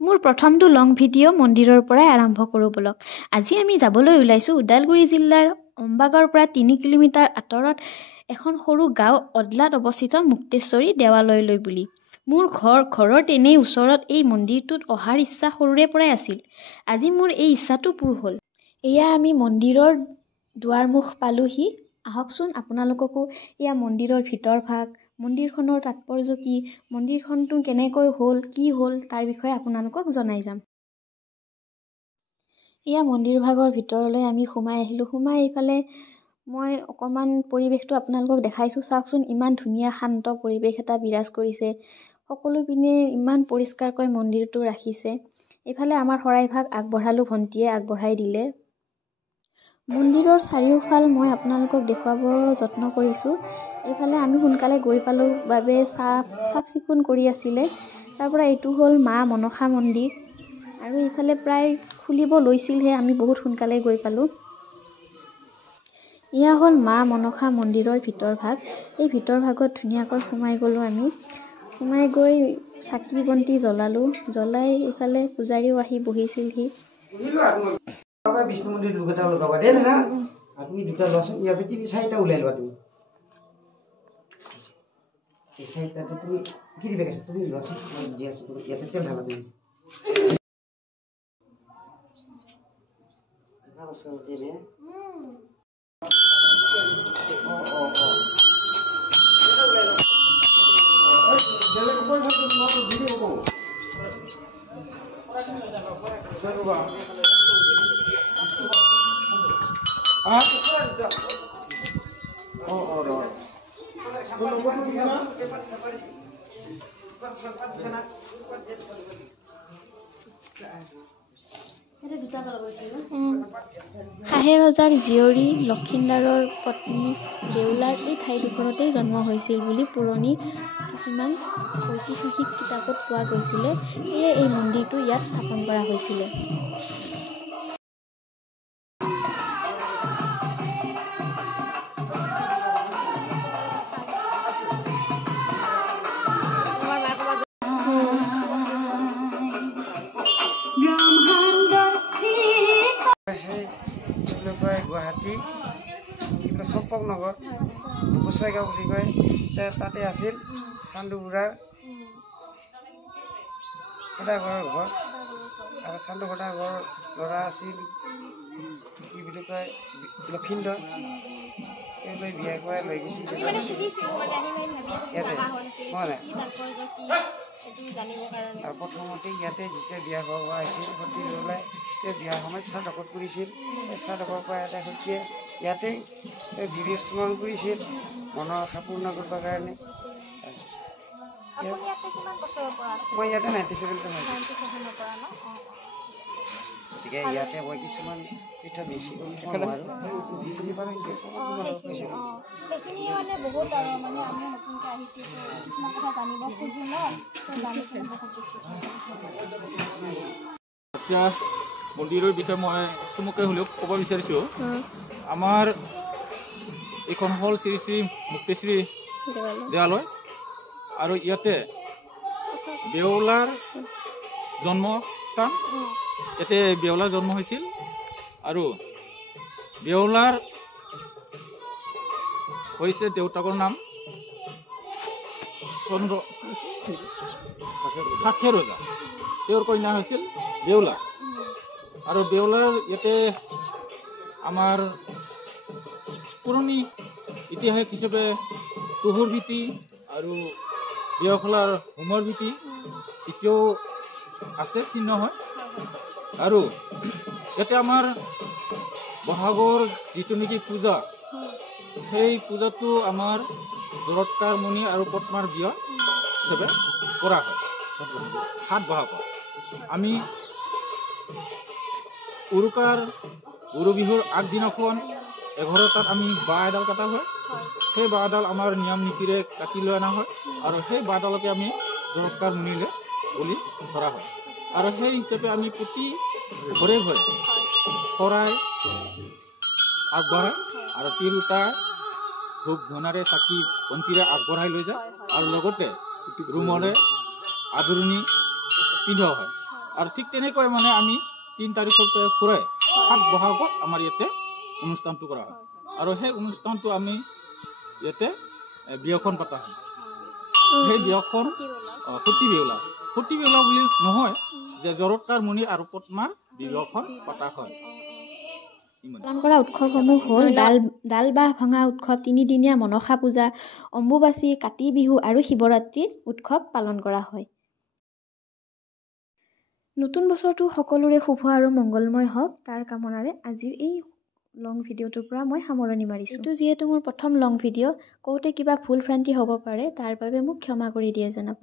মোৰ প্ৰথমটো long video' মন্দিৰৰ পৰাই আৰম্ভ কৰোঁ বলক। আজি আমি যাবলৈ ওলাইছোঁ ওদালগুৰি জিলাৰ অম্বাগাঁৱৰ পৰা 3 কিলোমিটাৰ আঁতৰত এখন সৰু গাঁও অদলাত অৱস্থিত মুক্তেশ্বৰী দেৱালয়লৈ বুলি। মোৰ ঘৰৰ তেনেই ওচৰত এই মন্দিৰটোত অহাৰ ইচ্ছা সৰুৰে পৰাই আছিল। আজি মোৰ এই ইচ্ছাটো পূৰ হ'ল। এয়া আমি মন্দিৰৰ দুৱাৰমুখ পালোহি। আহকচোন আপোনালোককো এয়া মন্দিৰৰ ভিতৰ ভাগ, মন্দিৰখনৰ তাৎপৰ্য কি, মন্দিৰখনটো কেনেকৈ হ'ল, কি হ'ল তাৰ বিষয়ে আপোনালোকক জনাই যাম। এয়া মন্দিৰ ভাগৰ ভিতৰলৈ আমি সোমাই আহিলোঁ। সোমাই এইফালে মই অকণমান পৰিৱেশটো আপোনালোকক দেখাইছোঁ। চাওকচোন ইমান ধুনীয়া শান্ত পৰিৱেশ এটা বিৰাজ কৰিছে। সকলো পিনে ইমান পৰিষ্কাৰকৈ মন্দিৰটো ৰাখিছে। এইফালে আমাৰ শৰাইভাগ আগবঢ়ালোঁ, ভণ্টিয়ে আগবঢ়াই দিলে। মন্দিৰৰ চাৰিওফাল মই আপোনালোকক দেখুৱাবৰ যত্ন কৰিছোঁ। এইফালে আমি সোনকালে গৈ পালোঁ বাবে চাফ চিকুণ কৰি আছিলে। তাৰপৰা এইটো হ'ল মা মনসা মন্দিৰ আৰু এইফালে প্ৰায় খুলিব লৈছিলহে, আমি বহুত সোনকালে গৈ পালোঁ। এয়া হ'ল মা মনসা মন্দিৰৰ ভিতৰ ভাগ। এই ভিতৰ ভাগত ধুনীয়াকৈ সোমাই গ'লোঁ আমি। সোমাই গৈ চাকি বন্তি জ্বলালোঁ। জ্বলাই এইফালে পূজাৰীও আহি বহিছিলহি। বিষ্ণু মন্দিৰ লোক এটা লগাবা দেই না, তুমি দুটা লোৱাচোন। ইয়াৰ পৰা 3-4টা ওলাই লোৱা তুমি। এই 4টাটো তুমি কি দিবে আছে তুমি লোৱাচোন। মই বুজি আছোঁ, তুমি ইয়াতে তেল ঢালা তুমি। খাহে ৰজাৰ জীয়ৰী লক্ষীন্দাৰৰ পত্নী দেউলাৰ এই ঠাইডোখৰতেই জন্ম হৈছিল বুলি পুৰণি কিছুমান ঐতিহাসিক কিতাপত পোৱা গৈছিলে। সেয়ে এই মন্দিৰটো ইয়াত স্থাপন কৰা হৈছিলে। গুৱাহাটী চম্পকনগৰ গোসাইগাঁও বুলি কয়, তাতে আছিল চান্দু বুঢ়াৰ সদাগৰৰ ঘৰ। আৰু চান্দু সদাগৰৰ ল'ৰা আছিল কি বুলি কয় লক্ষীন্দৰ। তেওঁলৈ বিয়া কৰাই লৈ গৈছিল ইয়াতে আৰু প্ৰথমতে ইয়াতে যেতিয়া বিয়া হোৱা আহিছিল সতী ওলাই তেওঁ বিয়াৰ সময়ত চাদকত কৰিছিল। এই চাদকৰ পৰা এটা সতীয়ে ইয়াতে বিবেক স্মৰণ কৰিছিল মনৰ আশা পূৰ্ণ কৰিবৰ কাৰণে। মই ইয়াতে 97 গতিকে ইয়াতে মই কিছুমান পিঠা বেছি মন্দিৰৰ বিষয়ে মই চমুকৈ হ'লেও ক'ব বিচাৰিছোঁ। আমাৰ এইখন হ'ল শ্ৰী শ্ৰী মুক্তেশ্বৰী দেৱালয় আৰু ইয়াতে বেউলাৰ জন্মস্থান। ইয়াতে বেউলাৰ জন্ম হৈছিল আৰু বেউলাৰ হৈছে দেউতাকৰ নাম খাহে ৰজা, তেওঁৰ কন্যা হৈছিল বেউলা। আৰু বেউলাৰ ইয়াতে আমাৰ পুৰণি ইতিহাস হিচাপে তোহৰ ভীতি আৰু দেওখলাৰ হোমৰ ভীতি এতিয়াও আছে, চিহ্ন হয়। আৰু ইয়াতে আমাৰ বহাগৰ যিটো নেকি পূজা, সেই পূজাটো আমাৰ জৰৎকাৰ মুনি আৰু পদ্মাৰ বিয়া হিচাপে কৰা হয়। 7 বহাগত আমি উৰুকাৰ গৰু বিহুৰ আগদিনাখন 11টাত আমি বাঁহ এডাল কটা হয়। সেই বাঁহডাল আমাৰ নিয়ম নীতিৰে কাটি লৈ অনা হয় আৰু সেই বাঁহডালকে আমি জৰৎকাৰ মুনিলে বুলি ধৰা হয়। আৰু সেই হিচাপে আমি প্ৰতি ঘৰে ঘৰে শৰাই আগবঢ়াই আৰু তিৰোতা ধূপ ধূনাৰে চাকি বন্তিৰে আগবঢ়াই লৈ যায় আৰু লগতে ৰুমলে আদৰণি পিন্ধোৱা হয়। আৰু ঠিক তেনেকৈ মানে আমি 3 তাৰিখৰ পৰা ফুৰাই 7 বহাগত আমাৰ ইয়াতে অনুষ্ঠানটো কৰা হয় আৰু সেই অনুষ্ঠানটো আমি ইয়াতে বিয়াখন পতা হয় সেই বিয়াখন সতী বেউলা বুলি নহয় যে জৰৎকাৰ মুনি আৰু পদ্মাৰ বিবাহখন পতা হয় পালন কৰা উৎসৱসমূহ হ'ল ডাল বাঁহ ভঙা উৎসৱ, 3দিনীয়া মনসা পূজা, অম্বুবাচী, কাতি বিহু আৰু শিৱৰাত্ৰি উৎসৱ পালন কৰা হয়। নতুন বছৰটো সকলোৰে শুভ আৰু মংগলময় হওক তাৰ কামনাৰে আজিৰ এই লং ভিডিঅ'টোৰ পৰা মই সামৰণি মাৰিছোঁ। এইটো যিহেতু মোৰ প্ৰথম লং ভিডিঅ', কওঁতে কিবা ভুল ভ্ৰান্তি হ'ব পাৰে, তাৰ বাবে মোক ক্ষমা কৰি দিয়ে যেন আপুনি।